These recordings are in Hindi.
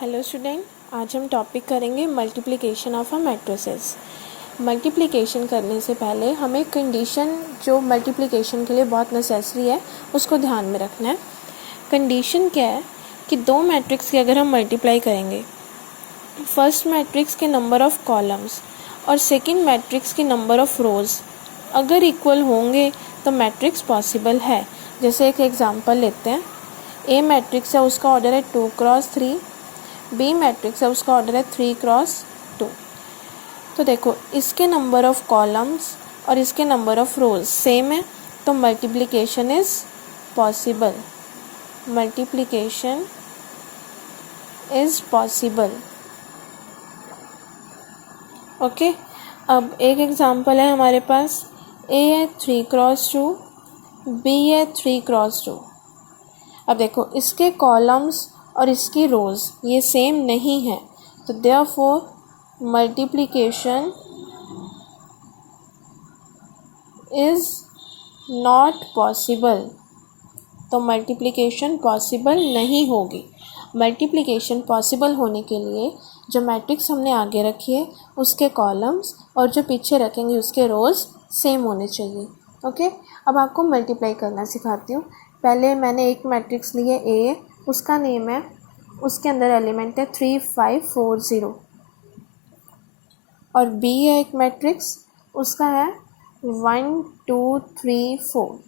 हेलो स्टूडेंट, आज हम टॉपिक करेंगे multiplication of a matrices. Multiplication करने से पहले हमें कंडीशन जो मल्टीप्लिकेशन के लिए बहुत नेसेसरी है उसको ध्यान में रखना है। कंडीशन क्या है कि दो मैट्रिक्स की अगर हम मल्टीप्लाई करेंगे, फर्स्ट मैट्रिक्स के नंबर ऑफ कॉलम्स और सेकंड मैट्रिक्स के नंबर ऑफ रोज़ अगर इक्वल होंगे तो मैट्रिक्स पॉसिबल है। जैसे एक एग्जांपल लेते हैं, ए मैट्रिक्स है, उसका ऑर्डर है 2x3, बी मैट्रिक्स है, उसका ऑर्डर है 3x2। तो देखो, इसके नंबर ऑफ कॉलम्स और इसके नंबर ऑफ रोज सेम है, तो multiplication is possible. Multiplication is possible. Okay, अब एक एग्जांपल है हमारे पास, ए है 3x2, बी है 3x2। अब देखो, इसके कॉलम्स और इसकी रोज़ ये सेम नहीं है, तो therefore multiplication is not possible. तो मल्टीप्लिकेशन पॉसिबल नहीं होगी। मल्टीप्लिकेशन पॉसिबल होने के लिए जो मैट्रिक्स हमने आगे रखी है उसके कॉलम्स और जो पीछे रखेंगे उसके रोज़ सेम होने चाहिए। ओके, अब आपको मल्टीप्लाई करना सिखाती हूँ। पहले मैंने एक मैट्रिक्स ली है ए, उसका नेम है, उसके अंदर एलिमेंट है 3 5 4 0, और बी है एक मैट्रिक्स, उसका है 1 2 3 4।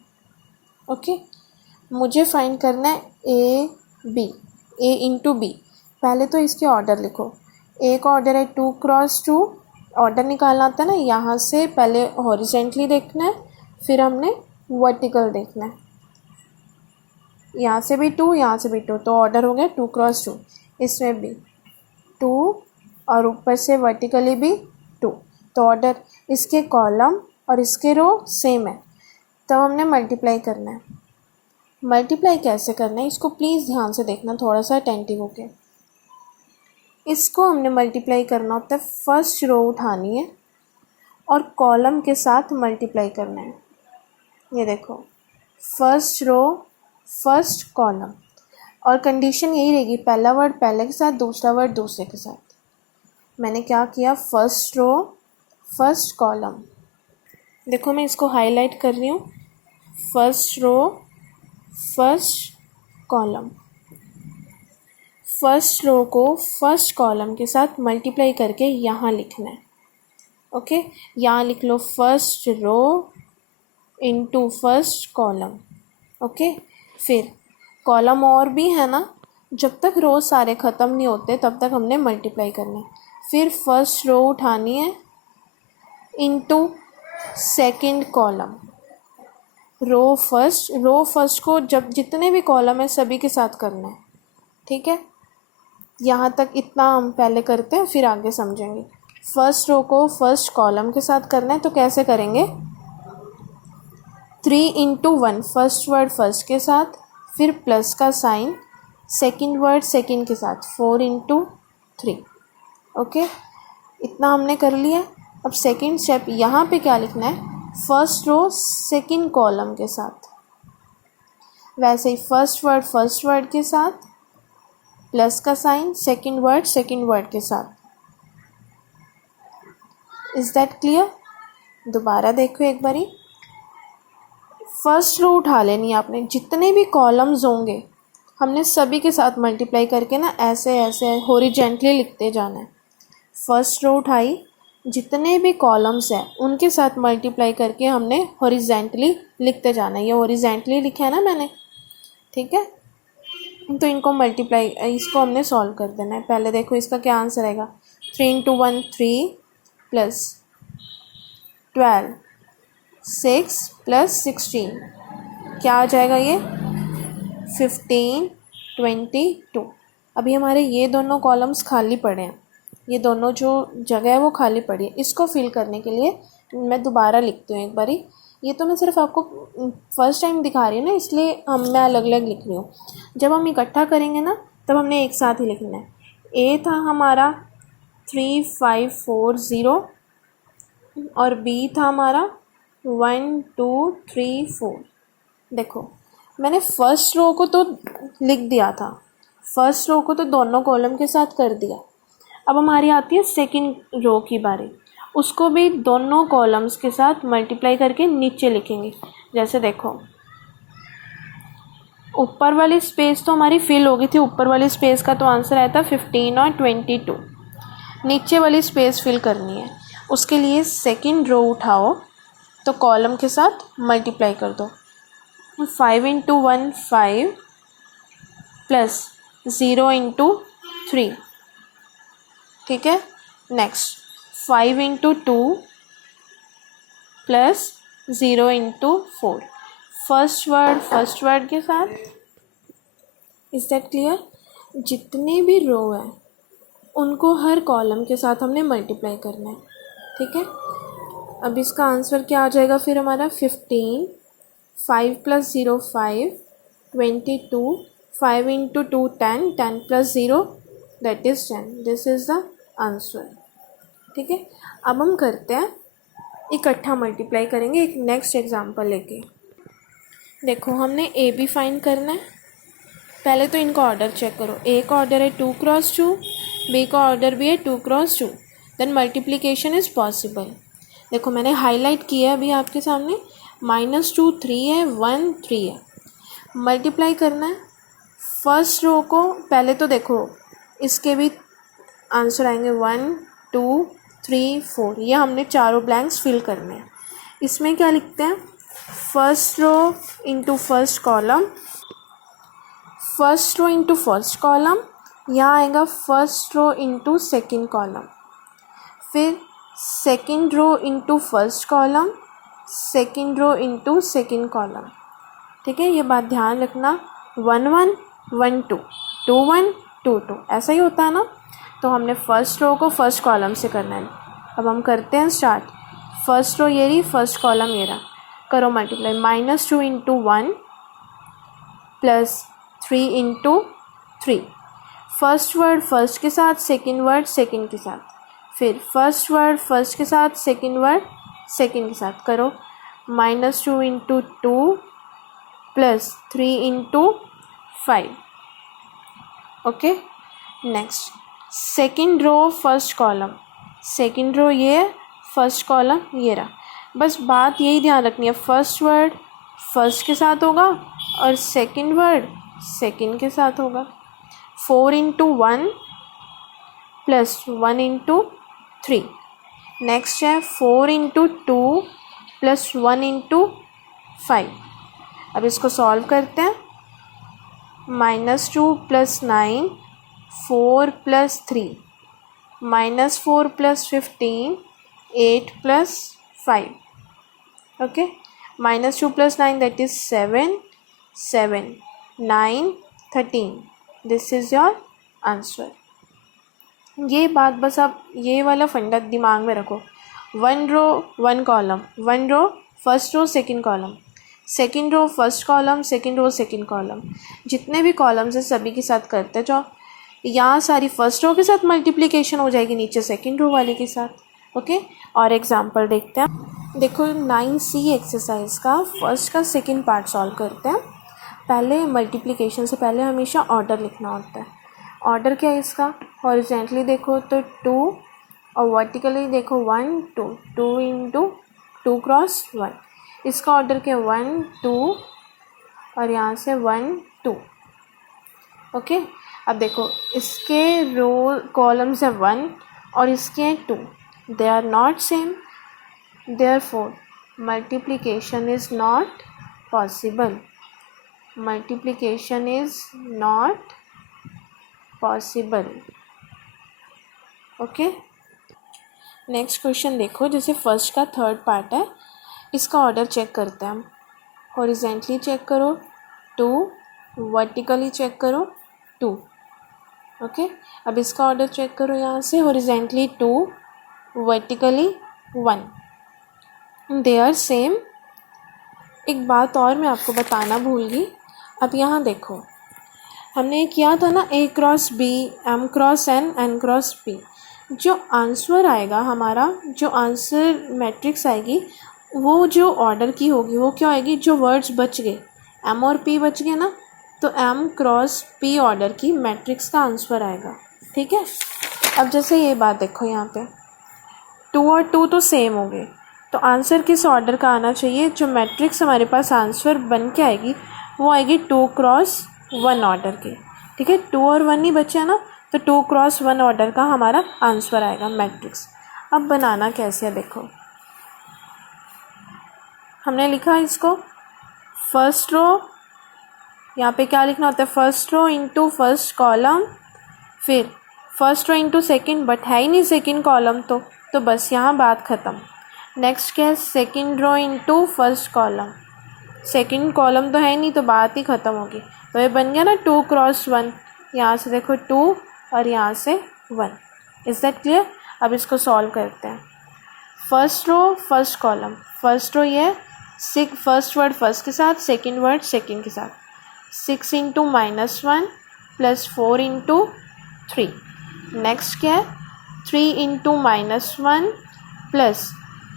ओके, मुझे फाइंड करना है A B, A into B. पहले तो इसके ऑर्डर लिखो। ए का ऑर्डर है 2x2, ऑर्डर निकालना आता है ना, यहाँ से पहले हॉरिजेंटली देखना है, फिर हमने वर्टिकल देखना है। यहाँ से भी 2, यहाँ से भी 2, तो ऑर्डर हो गया 2x2। इसमें भी 2 और ऊपर से वर्टिकली भी 2, तो ऑर्डर इसके कॉलम और इसके रो सेम है। तो हमने मल्टीप्लाई करना है। मल्टीप्लाई कैसे करना है इसको प्लीज़ ध्यान से देखना, थोड़ा सा अटेंटिव होके। इसको हमने मल्टीप्लाई करना होता है, फर्स्ट रो उठानी है और कॉलम के साथ मल्टीप्लाई करना है। ये देखो, फर्स्ट रो फर्स्ट कॉलम, और कंडीशन यही रहेगी, पहला वर्ड पहले के साथ, दूसरा वर्ड दूसरे के साथ। मैंने क्या किया, फर्स्ट रो फर्स्ट कॉलम। देखो, मैं इसको हाईलाइट कर रही हूँ, first row first column. First row को फर्स्ट कॉलम के साथ मल्टीप्लाई करके यहाँ लिखना है। ओके, यहाँ लिख लो first row into first column. Okay, फिर कॉलम और भी है ना, जब तक रो सारे ख़त्म नहीं होते तब तक हमने मल्टीप्लाई करना है। फिर फर्स्ट रो उठानी है into second column. Row first को जब जितने भी कॉलम है सभी के साथ करना है। ठीक है, यहाँ तक इतना हम पहले करते हैं, फिर आगे समझेंगे। फर्स्ट रो को फर्स्ट कॉलम के साथ करना है, तो कैसे करेंगे, 3 इंटू 1, फर्स्ट वर्ड फर्स्ट के साथ, फिर प्लस का साइन, सेकंड वर्ड सेकंड के साथ, 4 इंटू 3। ओके, इतना हमने कर लिया। अब सेकंड स्टेप, यहाँ पे क्या लिखना है, फर्स्ट रो सेकंड कॉलम के साथ, वैसे ही फर्स्ट वर्ड के साथ, प्लस का साइन, सेकंड वर्ड के साथ। Is that clear? दोबारा देखो एक बारी। फर्स्ट रो उठा लेनी है आपने, जितने भी कॉलम्स होंगे हमने सभी के साथ मल्टीप्लाई करके ना ऐसे ऐसे हॉरिजेंटली लिखते जाना है। फर्स्ट रो उठाई, जितने भी कॉलम्स हैं उनके साथ मल्टीप्लाई करके हमने हॉरिजेंटली लिखते जाना है। ये हॉरिजेंटली लिखा है ना मैंने, ठीक है, तो इनको मल्टीप्लाई, इसको हमने सॉल्व कर देना है। पहले देखो इसका क्या आंसर आएगा, 3 इंटू 1 3 प्लस 12 6 प्लस 16, क्या आ जाएगा ये 15 22। अभी हमारे ये दोनों कॉलम्स खाली पड़े हैं, ये दोनों जो जगह है वो खाली पड़ी है। इसको फिल करने के लिए मैं दोबारा लिखती हूँ एक बारी। ये तो मैं सिर्फ आपको फर्स्ट टाइम दिखा रही हूँ ना, इसलिए मैं अलग अलग लिख रही हूँ। जब हम इकट्ठा करेंगे ना तब हमने एक साथ ही लिखना है। ए था हमारा 3 5 4 0 और बी था हमारा 1 2 3 4। देखो, मैंने फर्स्ट रो को तो लिख दिया था, फर्स्ट रो को तो दोनों कॉलम के साथ कर दिया। अब हमारी आती है सेकंड रो की बारी, उसको भी दोनों कॉलम्स के साथ मल्टीप्लाई करके नीचे लिखेंगे। जैसे देखो, ऊपर वाली स्पेस तो हमारी फिल हो गई थी, ऊपर वाली स्पेस का तो आंसर आया था 15 और 22। नीचे वाली स्पेस फिल करनी है, उसके लिए सेकंड रो उठाओ तो कॉलम के साथ मल्टीप्लाई कर दो। 5 इंटू 1 5 प्लस 0 इंटू 3, ठीक है। Next 5 into 2 plus 0 into 4, first word के साथ। Is that clear? जितने भी रो हैं उनको हर कॉलम के साथ हमने मल्टीप्लाई करना है, ठीक है। अब इसका आंसर क्या आ जाएगा फिर हमारा 15, 5 plus 0 5, 22, 5 into 2 10, 10 plus 0 that is 10। This is the answer, ठीक है। अब हम करते हैं इकट्ठा मल्टीप्लाई करेंगे एक नेक्स्ट एग्जांपल लेके। देखो, हमने ए बी फाइंड करना है। पहले तो इनका ऑर्डर चेक करो, ए का ऑर्डर है 2 क्रॉस 2, बी का ऑर्डर भी है 2 cross 2, then multiplication is possible. देखो मैंने हाईलाइट किया है अभी आपके सामने, -2 3 है, 1 3 है। मल्टीप्लाई करना है फर्स्ट रो को। पहले तो देखो इसके भी आंसर आएंगे 1 2 3 4, ये हमने चारों ब्लैंक्स फिल करने हैं। इसमें क्या लिखते हैं, first row into first column, first row into first column, यहाँ आएगा first row into second column, फिर second row into first column, second row into second column, ठीक है। ये बात ध्यान रखना, 1 1 1 2 2 1 2 2 ऐसा ही होता है ना। तो हमने फर्स्ट रो को फर्स्ट कॉलम से करना है। अब हम करते हैं स्टार्ट। फर्स्ट रो ये रही, फर्स्ट कॉलम ये रहा, करो multiply. -2 into 1 plus 3 into 3, first word first के साथ, सेकेंड वर्ड सेकेंड के साथ, फिर फर्स्ट वर्ड फर्स्ट के साथ, सेकेंड वर्ड सेकेंड के साथ, करो। -2 into 2 plus 3 into 5, okay. Next second row first column, second row ये है, फर्स्ट कॉलम ये रहा। बस बात यही ध्यान रखनी है, फर्स्ट वर्ड फर्स्ट के साथ होगा और सेकेंड वर्ड सेकेंड के साथ होगा। 4 इंटू 1 प्लस 1 इंटू 3, नेक्स्ट है 4 इंटू 2 प्लस 1 इंटू 5। अब इसको सॉल्व करते हैं। -2 plus 9, 4 plus 3, -4 plus 15, 8 plus 5, okay. -2 plus 9 that is 7, 7 9 13, this is your answer. ये बात बस आप ये वाला फंडा दिमाग में रखो, 1 row 1 column, 1 row first row second column, second row first column, second row second column, जितने भी कॉलम्स हैं सभी के साथ करते हैं। जो यहाँ सारी फर्स्ट रो के साथ मल्टीप्लिकेशन हो जाएगी, नीचे सेकंड रो वाले के साथ, ओके। और एग्जांपल देखते हैं। देखो 9C एक्सरसाइज का फर्स्ट का सेकंड पार्ट सॉल्व करते हैं। पहले मल्टीप्लिकेशन से पहले हमेशा ऑर्डर लिखना होता है। ऑर्डर क्या है इसका, हॉरिजॉन्टली देखो तो 2 और वर्टिकली देखो 1 2, 2 इंटू 2 क्रॉस 1। इसका ऑर्डर क्या है 1 2 और यहाँ से 1 2, ओके। अब देखो इसके रो कॉलम्स है 1 और इसके हैं 2, they are not same, therefore multiplication is not possible, multiplication is not possible, okay. Next question देखो, जैसे फर्स्ट का थर्ड पार्ट है, इसका ऑर्डर चेक करते हैं हम। हॉरिजॉन्टली चेक करो 2, वर्टिकली चेक करो 2, ओके। अब इसका ऑर्डर चेक करो, यहाँ से horizontally 2, vertically 1, they are same. एक बात और मैं आपको बताना भूल गई। अब यहाँ देखो हमने किया था ना A cross B, M cross N, N cross P। जो आंसर आएगा हमारा, जो आंसर मैट्रिक्स आएगी, वो जो ऑर्डर की होगी वो क्या आएगी, जो वर्ड्स बच गए M और P बच गए ना, तो एम क्रॉस पी ऑर्डर की मैट्रिक्स का आंसर आएगा। ठीक है, अब जैसे ये बात देखो, यहाँ पे 2 और 2 तो सेम हो गए, तो आंसर किस ऑर्डर का आना चाहिए? जो मैट्रिक्स हमारे पास आंसर बन के आएगी वो आएगी 2 क्रॉस 1 ऑर्डर की। ठीक है, 2 और 1 ही बचे ना, तो 2 क्रॉस 1 ऑर्डर का हमारा आंसर आएगा मैट्रिक्स। अब बनाना कैसे है देखो, हमने लिखा इसको फर्स्ट रो, यहाँ पे क्या लिखना होता है? First row into first column, फिर first row into second, but है ही नहीं सेकेंड कॉलम, तो बस यहाँ बात ख़त्म। नेक्स्ट क्या है? Second row into first column, second column तो है ही नहीं, तो बात ही ख़त्म होगी। तो ये बन गया ना 2 क्रॉस 1, यहाँ से देखो 2 और यहाँ से 1। Is that clear? अब इसको सॉल्व करते हैं। First row first column, first row ये फर्स्ट वर्ड फर्स्ट के साथ, सेकेंड वर्ड सेकेंड के साथ, 6 इंटू -1 प्लस 4 इंटू 3। नेक्स्ट क्या है? 3 इंटू -1 प्लस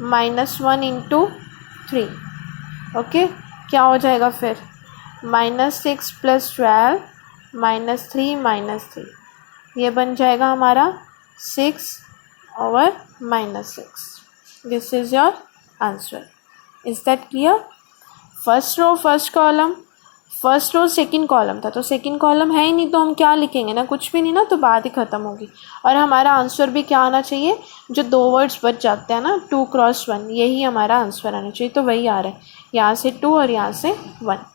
-1 इंटू 3। ओके, क्या हो जाएगा फिर? -6 प्लस 12 -3 ये बन जाएगा हमारा 6 over -6। This is your answer. Is that clear? First row first column, first row second column था, तो सेकंड कॉलम है ही नहीं, तो हम क्या लिखेंगे ना? कुछ भी नहीं ना, तो बात ही ख़त्म होगी। और हमारा आंसर भी क्या आना चाहिए? जो 2 वर्ड्स बच जाते हैं ना, 2 क्रॉस 1, यही हमारा आंसर आना चाहिए। तो वही आ रहा है, यहाँ से 2 और यहाँ से 1।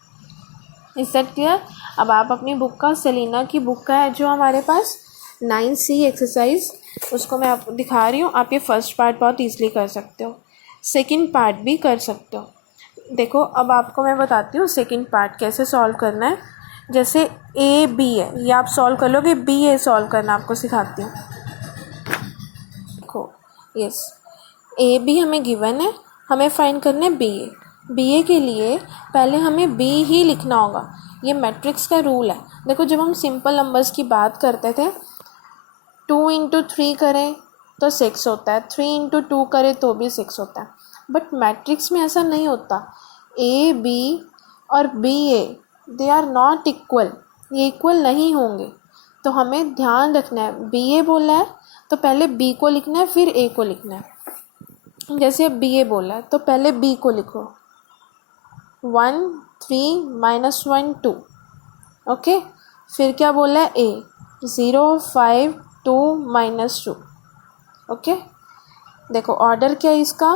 Is that clear? अब आप अपनी बुक का, सेलिना की बुक का है जो हमारे पास 9C एक्सरसाइज, उसको मैं आपको दिखा रही हूँ। आप ये फर्स्ट पार्ट बहुत ईजिली कर सकते हो, सेकेंड पार्ट भी कर सकते हो। देखो, अब आपको मैं बताती हूँ सेकंड पार्ट कैसे सॉल्व करना है। जैसे ए बी है, ये आप सॉल्व कर लोगे, बी ए सॉल्व करना आपको सिखाती हूँ। देखो, यस, ए बी हमें गिवन है, हमें फाइंड करना है बी ए। बी ए के लिए पहले हमें बी ही लिखना होगा, ये मैट्रिक्स का रूल है। देखो, जब हम सिंपल नंबर्स की बात करते थे, 2 इंटू 3 करें तो 6 होता है, 3 इंटू 2 करें तो भी 6 होता है। बट मैट्रिक्स में ऐसा नहीं होता। ए बी और B A, they are not equal, ये इक्वल नहीं होंगे। तो हमें ध्यान रखना है, बी ए बोला है तो पहले बी को लिखना है, फिर ए को लिखना है। जैसे अब बी ए बोला है तो पहले बी को लिखो, 1 3 -1 2। ओके, फिर क्या बोला है? ए 0 5 2 -2। ओके, देखो ऑर्डर क्या है इसका?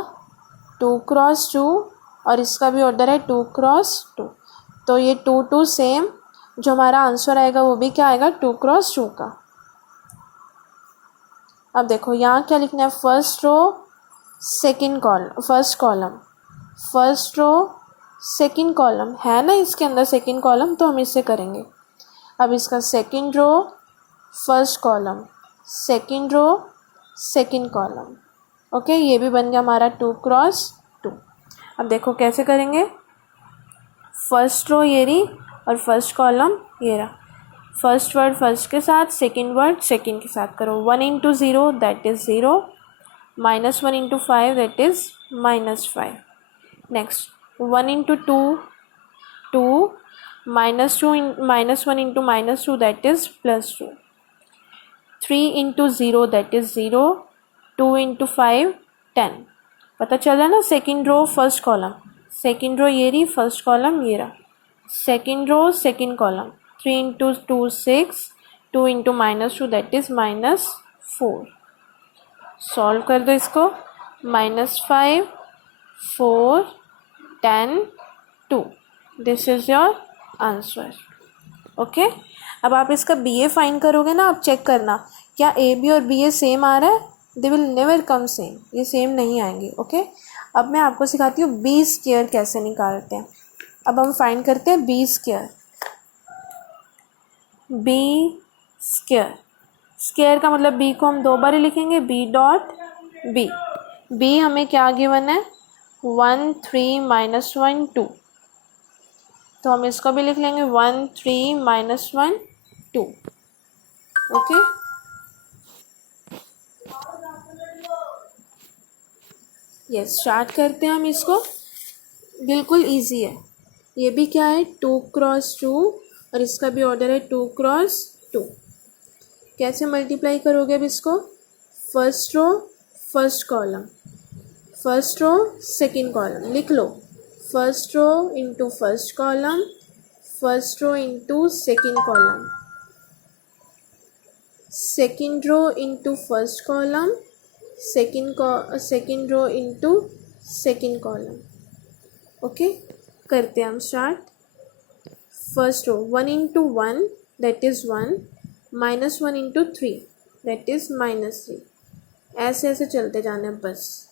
2 क्रॉस 2, और इसका भी ऑर्डर है 2 क्रॉस 2। तो ये 2 2 सेम, जो हमारा आंसर आएगा वो भी क्या आएगा? 2 क्रॉस 2 का। अब देखो यहाँ क्या लिखना है? First row second column, first column, first row second column है ना इसके अंदर सेकंड कॉलम, तो हम इससे करेंगे। अब इसका second row first column, second row second column. Okay, ये भी बन गया हमारा 2 क्रॉस 2। अब देखो कैसे करेंगे। फर्स्ट रो ये रही और फर्स्ट कॉलम ये रहा। फर्स्ट वर्ड फर्स्ट के साथ, सेकंड वर्ड सेकंड के साथ करो। 1 into 0 that is 0, -1 into 5 that is -5। Next 1 into 2 2, -1 into -2 that is +2, 3 into 0 that is 0, 2 into 5 10। पता चल रहा है ना? Second row first column, second row ये रही, फर्स्ट कॉलम ये रहा, second row second column, 3 into 2 6, 2 into -2 that is -4। Solve कर दो इसको, -5 4 10 2। This is your answer. Okay, अब आप इसका बी ए फाइंड करोगे ना, आप चेक करना क्या ए बी और बी ए सेम आ रहा है? They will never come same, ये सेम नहीं आएंगे। ओके, अब मैं आपको सिखाती हूँ बी स्क्वायर कैसे निकालते हैं। अब हम फाइंड करते हैं B square. B square, square का मतलब बी को हम 2 बार ही लिखेंगे, बी डॉट बी। बी हमें क्या गिवन है? 1 3 -1 2, तो हम इसको भी लिख लेंगे 1 3 -1 2। ओके, यस, स्टार्ट करते हैं हम इसको। बिल्कुल इजी है, ये भी क्या है? 2 क्रॉस 2 और इसका भी ऑर्डर है 2 क्रॉस 2। कैसे मल्टीप्लाई करोगे अब इसको? First row first column, first row second column लिख लो। First row into first column, first row into second column, second row into first column, second row into second column. Okay, करते हैं हम start. First row 1 into 1 that is 1, -1 into 3 that is -3। ऐसे ऐसे चलते जाना है बस।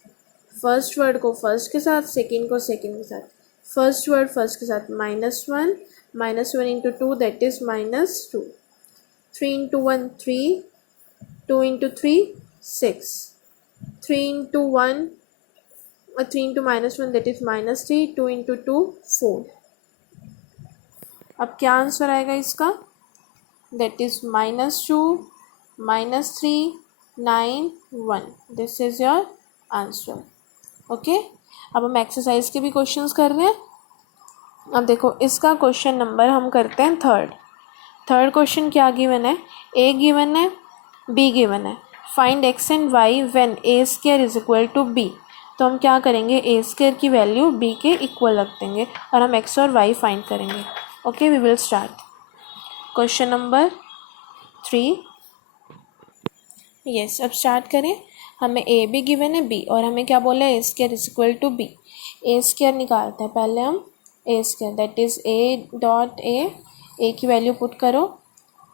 फर्स्ट वर्ड को फर्स्ट के साथ, सेकेंड को सेकेंड के साथ। फर्स्ट वर्ड फर्स्ट के साथ -1, -1 into 2 that is -2। 3 into 1 3, 2 into 3 6, 3 into 1 3 into -1 that is -3, 2 into 2 4। अब क्या आंसर आएगा इसका? That is -2 -3 9 1। This is your answer. Okay, अब हम एक्सरसाइज के भी क्वेश्चंस कर रहे हैं। अब देखो इसका क्वेश्चन नंबर हम करते हैं थर्ड क्वेश्चन क्या गिवन है? ए गिवन है, बी गिवन है। Find X and Y when A square is equal to B. तो हम क्या करेंगे? ए स्क्वायर की वैल्यू बी के इक्वल रख देंगे और हम एक्स और वाई फाइंड करेंगे। Okay, we will start. Question number 3। Yes, अब स्टार्ट करें। हमें ए भी गिवन है, बी, और हमें क्या बोला है? A square is equal to B. A square निकालते हैं पहले हम। A square that is A dot A की वैल्यू पुट करो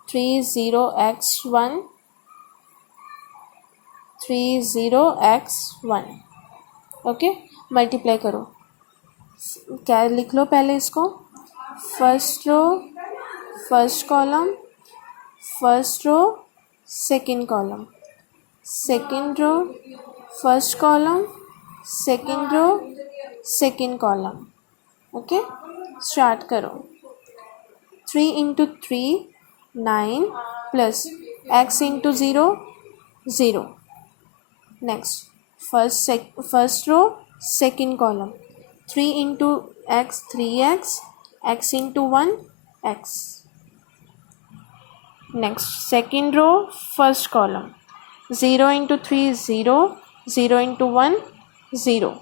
30x1 30x1। ओके, मल्टीप्लाई करो। क्या लिख लो पहले इसको? First row first column, first row second column, second row first column, second row second column. Okay, start करो। 3 into 3 9 plus x into 0 0। Next first row second column 3 into x 3x, x into 1 x। Next second row first column 0 into 3 0, 0 into 1 0।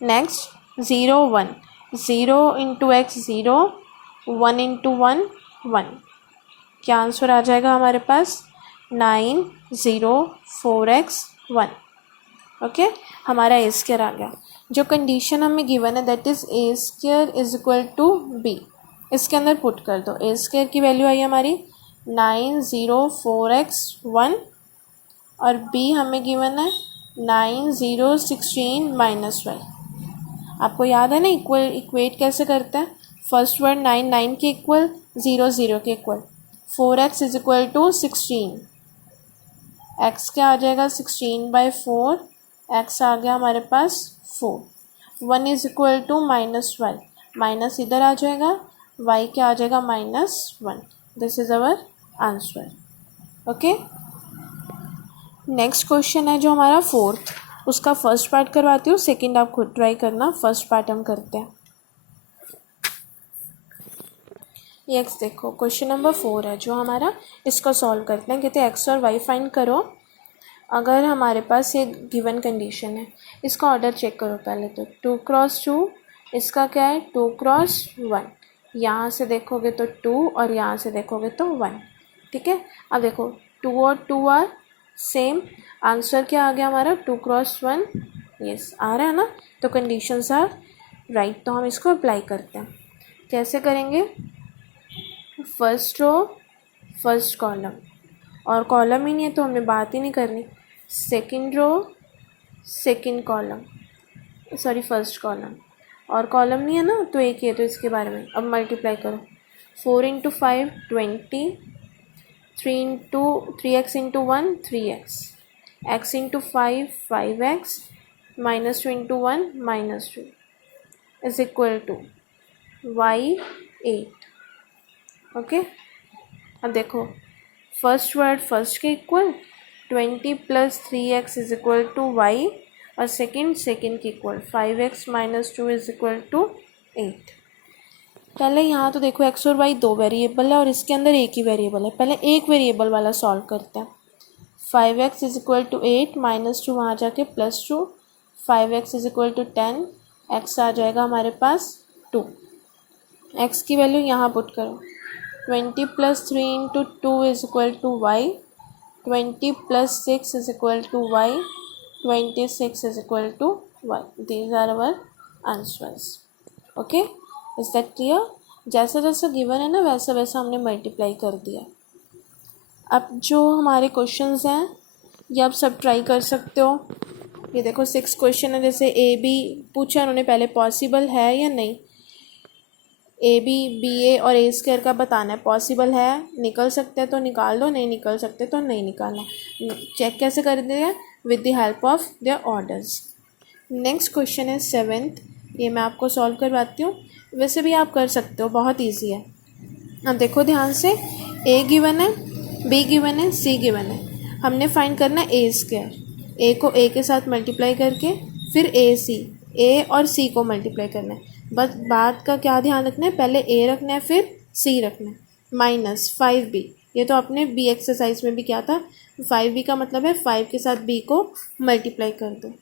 Next 0 1, 0 into x 0, 1 into 1 1। क्या आंसर आ जाएगा हमारे पास? 9 0 4x 1। ओके, हमारा ए स्क्वायर आ गया। जो कंडीशन हमें गिवन है that is A square is equal to B, इसके अंदर पुट कर दो। ए स्क्वायर की वैल्यू आई हमारी 9 0 4x 1 और बी हमें गिवन है 9 0 16 -1। आपको याद है ना इक्वेट कैसे करते हैं? फर्स्ट वर्ड 9 9 के इक्वल, 0 0 के equal. 4x is equal to 16। x क्या आ जाएगा? 16/4। x आ गया हमारे पास 4। 1 इज इक्वल टू -1, माइनस इधर आ जाएगा, y क्या आ जाएगा? -1। This is our answer. Okay, next question है जो हमारा 4th, उसका फर्स्ट पार्ट करवाती हूँ, सेकंड आप खुद ट्राई करना। फर्स्ट पार्ट हम करते हैं। यस, देखो क्वेश्चन नंबर 4 है जो हमारा, इसको सॉल्व करते हैं। कहते हैं एक्स और वाई फाइंड करो अगर हमारे पास ये गिवन कंडीशन है। इसका ऑर्डर चेक करो पहले तो। 2 क्रॉस 2, इसका क्या है? 2 क्रॉस 1। यहाँ से देखोगे तो 2 और यहाँ से देखोगे तो 1। ठीक है, अब देखो 2 और 2 आर सेम। आंसर क्या आ गया हमारा? 2 क्रॉस 1। यस, आ रहा है ना? तो कंडीशंस आर राइट। तो हम इसको अप्लाई करते हैं। कैसे करेंगे? फर्स्ट रो फर्स्ट कॉलम, और कॉलम ही नहीं है तो हमें बात ही नहीं करनी। Second row second column, sorry first column, और कॉलम नहीं है ना तो एक ही है तो इसके बारे में। अब मल्टीप्लाई करो। 4 into 5 20, 3x into 1 3x, x into 5 5x, -2 into 1 -2 is equal to y 8। Okay, अब देखो फर्स्ट वर्ड फर्स्ट के equal, 20 + 3x is equal to y, और सेकेंड के equal 5x - 2 is equal to 8। पहले यहाँ तो देखो एक्स और वाई दो वेरिएबल है और इसके अंदर एक ही वेरिएबल है। पहले एक वेरिएबल वाला सॉल्व करते हैं। 5x इज इक्वल टू 8 -2 वहाँ जाके +2, 5x is equal to 10, x आ जाएगा हमारे पास 2। x की वैल्यू यहाँ पुट करो। 20 + 3 × 2 is equal to y, 20 + 6 is equal to y, 26 is equal to y। These are our answers. Okay, is that clear? जैसा जैसा गिवन है ना वैसा वैसा हमने मल्टीप्लाई कर दिया। अब जो हमारे क्वेश्चंस हैं ये आप सब ट्राई कर सकते हो। ये देखो 6 क्वेश्चन है। जैसे ए बी पूछा उन्होंने पहले, पॉसिबल है या नहीं। ए बी बी ए और ए स्क्वायर का बताना है। पॉसिबल है, निकल सकते हैं तो निकाल दो, नहीं निकल सकते तो नहीं निकालना। चेक कैसे कर देगा? With the help of their orders. Next question है 7th। ये मैं आपको सॉल्व करवाती हूँ। वैसे भी आप कर सकते हो, बहुत ईजी है। अब देखो ध्यान से, ए गिवन है, बी गिवन है, सी गिवन है। हमने फाइंड करना है ए स्क्वायर। ए को ए के साथ मल्टीप्लाई करके फिर ए सी, ए और सी को मल्टीप्लाई करना है। बस बात का क्या ध्यान रखना है, पहले ए रखना है फिर सी रखना है। -5b, ये तो अपने बी एक्सरसाइज में भी क्या था। 5b का मतलब है 5 के साथ b को मल्टीप्लाई कर दो।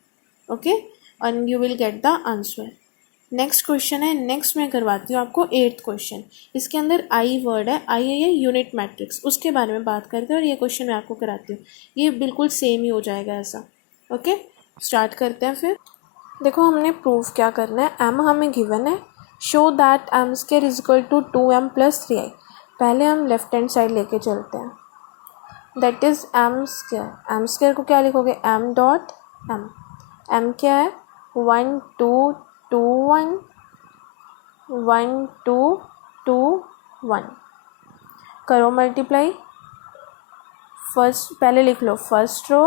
Okay, and you will get the answer. Next question है, नेक्स्ट मैं करवाती हूँ आपको 8th क्वेश्चन। इसके अंदर आई वर्ड है, आई है ये यूनिट मैट्रिक्स, उसके बारे में बात करते हैं और ये क्वेश्चन मैं आपको कराती हूँ। ये बिल्कुल सेम ही हो जाएगा ऐसा। ओके, स्टार्ट करते हैं फिर। देखो हमने प्रूफ क्या करना है। एम हमें गिवन है, show that M square is equal to 2m + 3i। पहले हम लेफ्ट हैंड साइड लेके चलते हैं। That is M square. M square को क्या लिखोगे? m dot m। m क्या है? 1 2 2 1 1 2 2 1। करो मल्टीप्लाई। फर्स्ट पहले लिख लो, first row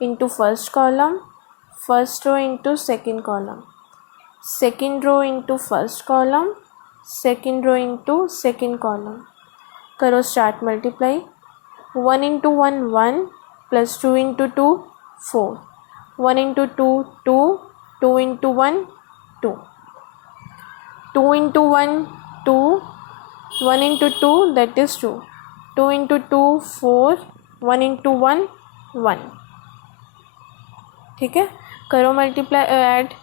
into first column, first row into second column, second row into first column, second row into second column. करो start multiply. 1 into 1 1 + 2 into 2 4, 1 into 2 2, 2 into 1 2, 2 into 1 2, 1 into 2 that is 2, 2 into 2 4, 1 into 1 1। ठीक है, करो मल्टीप्लाई ऐड।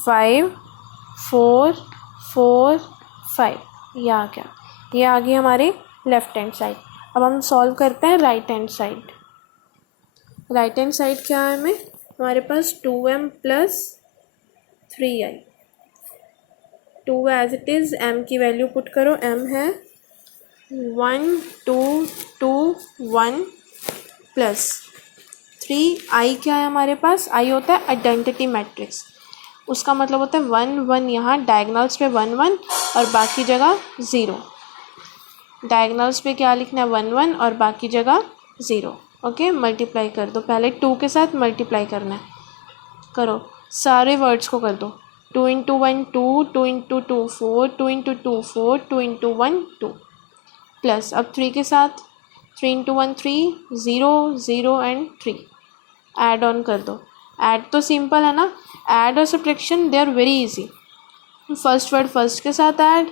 5 4 4 5, ये आ गया। ये आ गई हमारी लेफ्ट हैंड साइड। अब हम सॉल्व करते हैं right hand side. Right hand side क्या है हमें? हमारे पास 2m + 3i। 2 as it is, m की वैल्यू पुट करो। m है 1 2 2 1 + 3i। क्या है हमारे पास? i होता है आइडेंटिटी मैट्रिक्स। उसका मतलब होता है 1 1, यहाँ डायगनल्स पे 1 1 और बाकी जगह 0। डायगनल्स पे क्या लिखना है? 1 1 और बाकी जगह 0। ओके, मल्टीप्लाई कर दो। पहले 2 के साथ मल्टीप्लाई करना है। करो, सारे वर्ड्स को कर दो। 2 into 1 2, 2 into 2 4, 2 into 2 4, 2 into 1 2 plus. अब 3 के साथ 3 इंटू 1 3, 0 0 एंड 3। ऐड ऑन कर दो। ऐड तो सिंपल है ना, ऐड और subtraction they are very easy. First word first के साथ ऐड,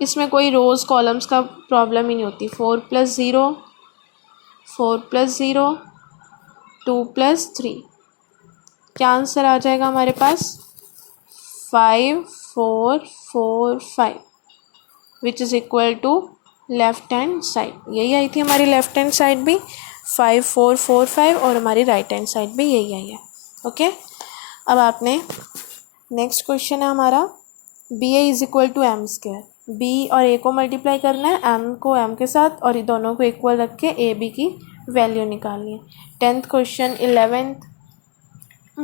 इसमें कोई रोज़ कॉलम्स का प्रॉब्लम ही नहीं होती। 4 + 0 4 + 0 2 + 3। क्या आंसर आ जाएगा हमारे पास? 5 4 4 5, which is equal to left hand side. यही आई थी हमारी लेफ्ट हैंड साइड भी, 5 4 4 5, और हमारी राइट हैंड साइड भी यही आई है। ओके, अब आपने नेक्स्ट क्वेश्चन है हमारा, B A is equal to M square. B और ए को मल्टीप्लाई करना है, एम को एम के साथ, और ये दोनों को इक्वल रख के ए बी की वैल्यू निकालनी है। 10th question, 11th।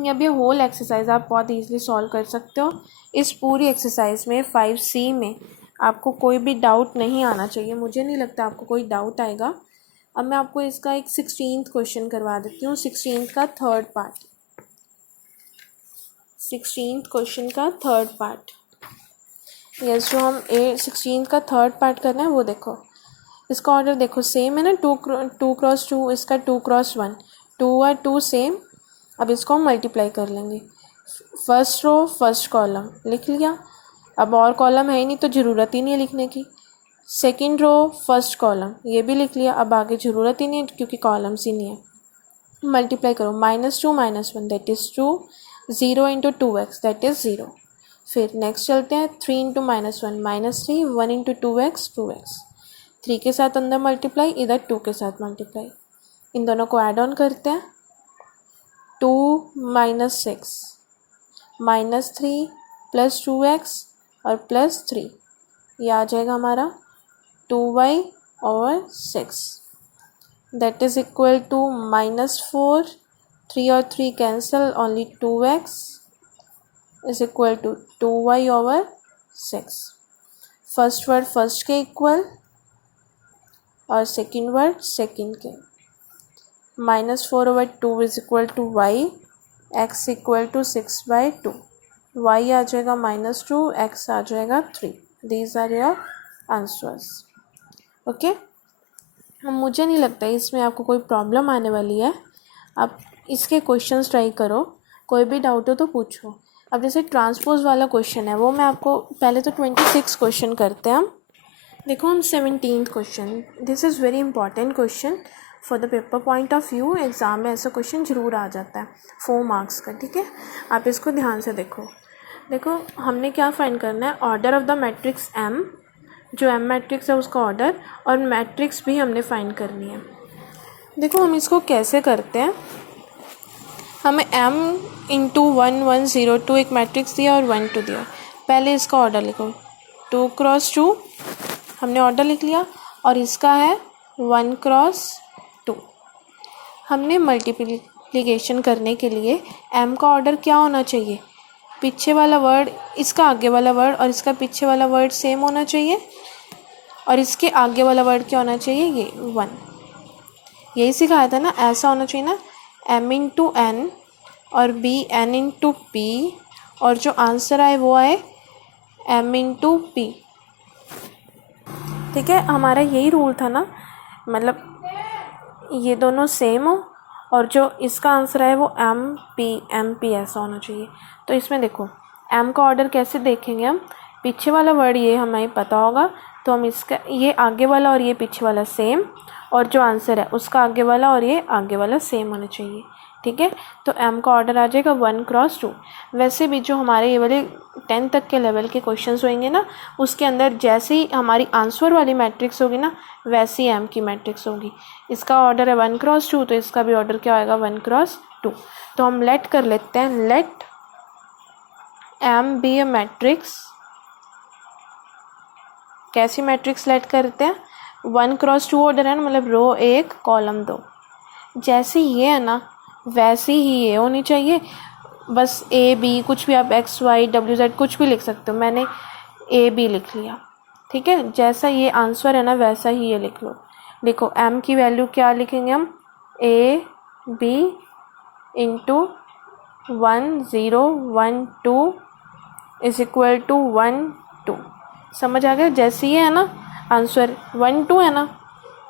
अब ये होल एक्सरसाइज आप बहुत ईजिली सॉल्व कर सकते हो। इस पूरी एक्सरसाइज में 5C में आपको कोई भी डाउट नहीं आना चाहिए। मुझे नहीं लगता आपको कोई डाउट आएगा। अब मैं आपको इसका एक 16th क्वेश्चन करवा देती हूँ, 16th का थर्ड पार्ट। 16th क्वेश्चन का थर्ड पार्ट, यस, जो हम 16th का थर्ड पार्ट करना है वो देखो। इसका ऑर्डर देखो, सेम है ना, 2 × 2, इसका 2 × 1, 2 और 2 सेम। अब इसको हम मल्टीप्लाई कर लेंगे। फर्स्ट रो फर्स्ट कॉलम लिख लिया, अब और कॉलम है ही नहीं तो ज़रूरत ही नहीं है लिखने की। सेकेंड रो फर्स्ट कॉलम ये भी लिख लिया, अब आगे ज़रूरत ही नहीं है क्योंकि कॉलम्स ही नहीं है। मल्टीप्लाई करो, -2 -1 that is 2, 0 into 2x that is 0। फिर नेक्स्ट चलते हैं, 3 इंटू -1 -3, 1 इंटू 2x 2x। 3 के साथ अंदर मल्टीप्लाई, इधर 2 के साथ मल्टीप्लाई, इन दोनों को ऐड ऑन करते हैं। 2 -6 -3 प्लस 2x और प्लस 3, ये आ जाएगा हमारा 2y और 6 दैट इज़ इक्वल टू -4, 3 और 3 cancel, only 2x is equal to 2y over 6। First word first के इक्वल और सेकेंड वर्ड सेकेंड के। -4 over 2 is equal to y, x equal to 6/2, y आ जाएगा -2, x आ जाएगा 3। These are your answers. Okay, मुझे नहीं लगता इसमें आपको कोई प्रॉब्लम आने वाली है। आप इसके क्वेश्चंस ट्राई करो, कोई भी डाउट हो तो पूछो। अब जैसे ट्रांसपोज वाला क्वेश्चन है वो मैं आपको पहले तो 26 क्वेश्चन करते हैं हम। देखो हम 17th question, this is very important question for the paper point of view. Exam में ऐसा क्वेश्चन ज़रूर आ जाता है 4 मार्क्स का, ठीक है। आप इसको ध्यान से देखो। देखो हमने क्या फाइंड करना है, order of the matrix M, जो M मैट्रिक्स है उसका ऑर्डर, और मैट्रिक्स भी हमने फाइंड करनी है। देखो हम इसको कैसे करते हैं, हमें M इंटू 1 1 0 2 एक मैट्रिक्स दिया और 1 2 दिया। पहले इसका ऑर्डर लिखो, 2 क्रॉस 2 हमने ऑर्डर लिख लिया, और इसका है 1 क्रॉस 2। हमने मल्टीप्लिकेशन करने के लिए M का ऑर्डर क्या होना चाहिए, पीछे वाला वर्ड, इसका आगे वाला वर्ड और इसका पीछे वाला वर्ड सेम होना चाहिए, और इसके आगे वाला वर्ड क्या होना चाहिए, ये 1। यही सिखाया था ना, ऐसा होना चाहिए ना, M इंटू N और B N इंटू P, और जो आंसर आए वो आए M इंटू P। ठीक है, हमारा यही रूल था ना, मतलब ये दोनों सेम हो और जो इसका आंसर है वो M P ऐसा होना चाहिए। तो इसमें देखो M का ऑर्डर कैसे देखेंगे हम, पीछे वाला वर्ड ये हमें पता होगा तो हम इसका ये आगे वाला और ये पीछे वाला सेम, और जो आंसर है उसका आगे वाला और ये आगे वाला सेम होना चाहिए। ठीक है, तो M का ऑर्डर आ जाएगा 1 क्रॉस 2। वैसे भी जो हमारे ये वाले 10 तक के लेवल के क्वेश्चंस होंगे ना, उसके अंदर जैसे ही हमारी आंसर वाली मैट्रिक्स होगी ना, वैसे ही M की मैट्रिक्स होगी। इसका ऑर्डर है 1 क्रॉस 2, तो इसका भी ऑर्डर क्या आएगा 1 क्रॉस 2। तो हम लेट कर लेते हैं, लेट M बी ए मैट्रिक्स। कैसी मैट्रिक्स लेट करते हैं, 1 क्रॉस 2 ऑर्डर है ना, मतलब रो 1 कॉलम 2। जैसे ये है ना वैसे ही ये होनी चाहिए, बस A B कुछ भी आप X Y W Z कुछ भी लिख सकते हो, मैंने A B लिख लिया। ठीक है, जैसा ये आंसर है ना वैसा ही ये लिख लो। देखो M की वैल्यू क्या लिखेंगे हम, A B into 1 0 1 2 is equal to 1 2। समझ आ गया, जैसे ये है ना आंसर 1 2 है ना,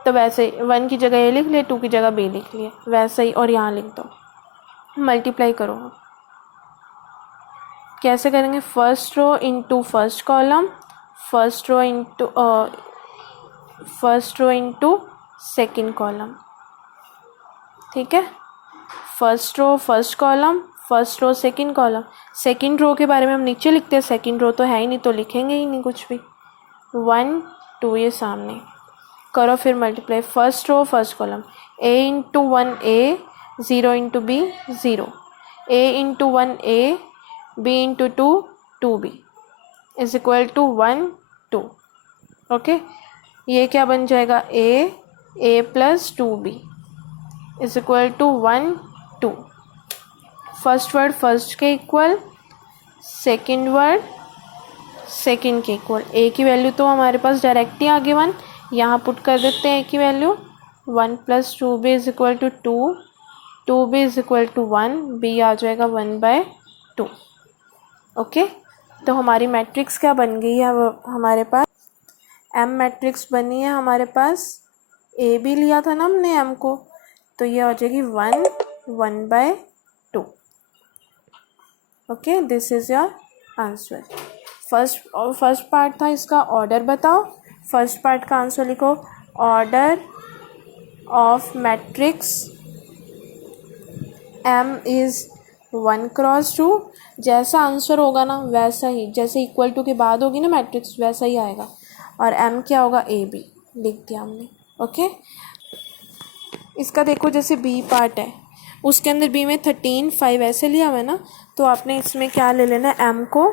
तो वैसे 1 की जगह ए लिख लिए, 2 की जगह बी लिख लिए, वैसे ही और यहाँ लिख दो। मल्टीप्लाई करो, कैसे करेंगे, first row into first column, first row into second column. ठीक है, first row first column, first row second column. Second row के बारे में हम नीचे लिखते हैं, सेकेंड रो तो है ही नहीं तो लिखेंगे ही नहीं कुछ भी। 1 2 ये सामने करो, फिर multiply, first row first column, A into 1 A 0 into B 0, A into 1 A B into 2 2B is equal to 1 2। Okay, ये क्या बन जाएगा, A plus 2B is equal to 1 2। First word first के इक्वल, सेकेंड वर्ड सेकेंड के इक्वल। A की वैल्यू तो हमारे पास डायरेक्ट ही आगे 1, यहाँ पुट कर देते हैं A की value, 1 plus 2B is equal to 2, 2B is equal to 1, B आ जाएगा 1/2। ओके, तो हमारी मैट्रिक्स क्या बन गई है, हमारे पास M मैट्रिक्स बनी है हमारे पास। A भी लिया था ना हमने M को, तो ये हो जाएगी 1 1/2। Okay, this is your answer first part था इसका ऑर्डर बताओ, फर्स्ट पार्ट का आंसर लिखो, order of matrix M is 1x2। जैसा आंसर होगा ना वैसा ही, जैसे इक्वल टू के बाद होगी ना मैट्रिक्स वैसा ही आएगा, और M क्या होगा AB, लिख दिया हमने। ओके, इसका देखो जैसे B पार्ट है, उसके अंदर B में 13 5 ऐसे लिया हुआ है ना, तो आपने इसमें क्या ले लेना है, M को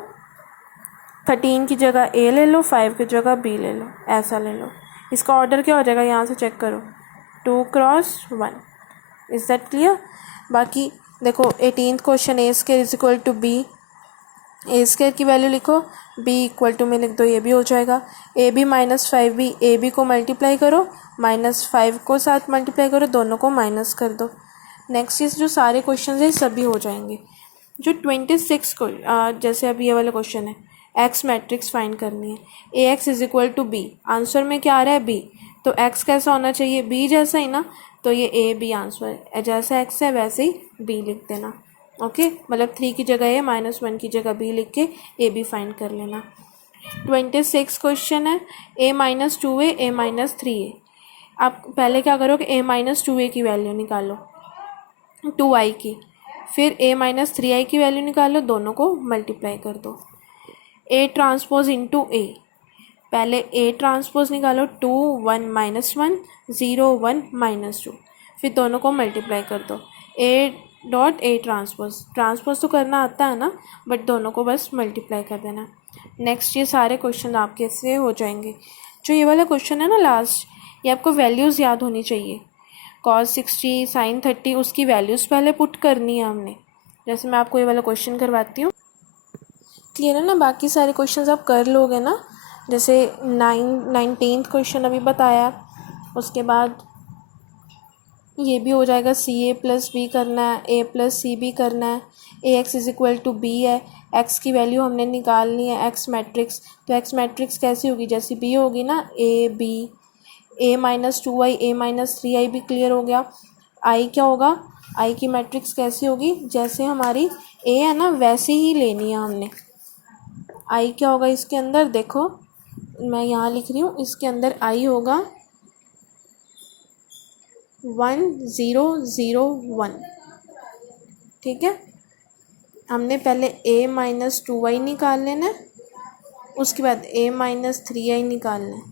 13 की जगह A ले लो, 5 की जगह B ले लो, ऐसा ले लो। इसका ऑर्डर क्या हो जाएगा, यहाँ से चेक करो, 2x1। Is that clear. बाकी देखो 18th question, A square is equal to B, A square की वैल्यू लिखो, बी इक्वल टू में लिख दो, ये भी हो जाएगा। A B minus 5b, A B को मल्टीप्लाई करो, -5 को साथ मल्टीप्लाई करो, दोनों को माइनस कर दो। नेक्स्ट इस जो सारे क्वेश्चन हैं सभी हो जाएंगे। जो 26 को जैसे अभी ये वाला क्वेश्चन है, एक्स मैट्रिक्स फाइंड करनी है, A X is equal to B, answer में क्या आ रहा है बी, तो एक्स कैसा होना चाहिए, बी जैसा ही ना, तो ये ए बी आंसर है, जैसा एक्स है वैसे ही बी लिख देना। ओके, मतलब 3 की जगह ए, -1 की जगह बी लिख के ए बी फाइंड कर लेना। 26 क्वेश्चन है, a minus 2a, a minus 3a। आप पहले क्या करोगे, a माइनस 2a की वैल्यू निकालो 2i की, फिर a माइनस 3i की वैल्यू निकालो, दोनों को मल्टीप्लाई कर दो। a ट्रांसपोज इंटू a, पहले a ट्रांसपोज निकालो, 2 1 -1 0 1 -2, फिर दोनों को मल्टीप्लाई कर दो। a डॉट a ट्रांसपोज तो करना आता है ना, बट दोनों को बस मल्टीप्लाई कर देना। नेक्स्ट ये सारे क्वेश्चन आपके से हो जाएंगे। जो ये वाला क्वेश्चन है ना लास्ट, ये आपको वैल्यूज़ याद होनी चाहिए। cos 60 sin 30, उसकी वैल्यूज़ पहले पुट करनी है हमने। जैसे मैं आपको ये वाला क्वेश्चन करवाती हूँ, क्लियर है ना। बाकी सारे क्वेश्चंस आप कर लोगे ना, जैसे 19th क्वेश्चन अभी बताया, उसके बाद ये भी हो जाएगा, सी ए प्लस बी करना है, ए प्लस सी बी करना है, A X is equal to B है, एक्स की वैल्यू हमने निकालनी है, एक्स मैट्रिक्स, तो एक्स मैट्रिक्स कैसी होगी, जैसी बी होगी ना, A B, A minus 2i, A minus 3i भी क्लियर हो गया। आई क्या होगा, आई की मैट्रिक्स कैसी होगी, जैसे हमारी ए है ना वैसे ही लेनी है हमने। आई क्या होगा इसके अंदर, देखो मैं यहाँ लिख रही हूँ, इसके अंदर आई होगा 1 0 0 1, ठीक है। हमने पहले a माइनस 2i निकाल लेना है, उसके बाद a माइनस 3i निकालना है,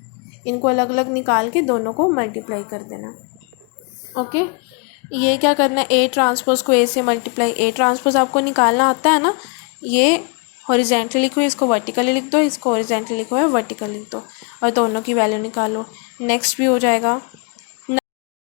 इनको अलग अलग निकाल के दोनों को मल्टीप्लाई कर देना। ओके, ये क्या करना है, a ट्रांसपोज को a से मल्टीप्लाई, a ट्रांसपोज आपको निकालना आता है ना, ये हॉरिजेंटली लिखो, इसको वर्टिकली लिख दो, इसको हॉरिजेंटली लिखो है वर्टिकली लिख दो, और दोनों की वैल्यू निकालो। नेक्स्ट भी हो जाएगा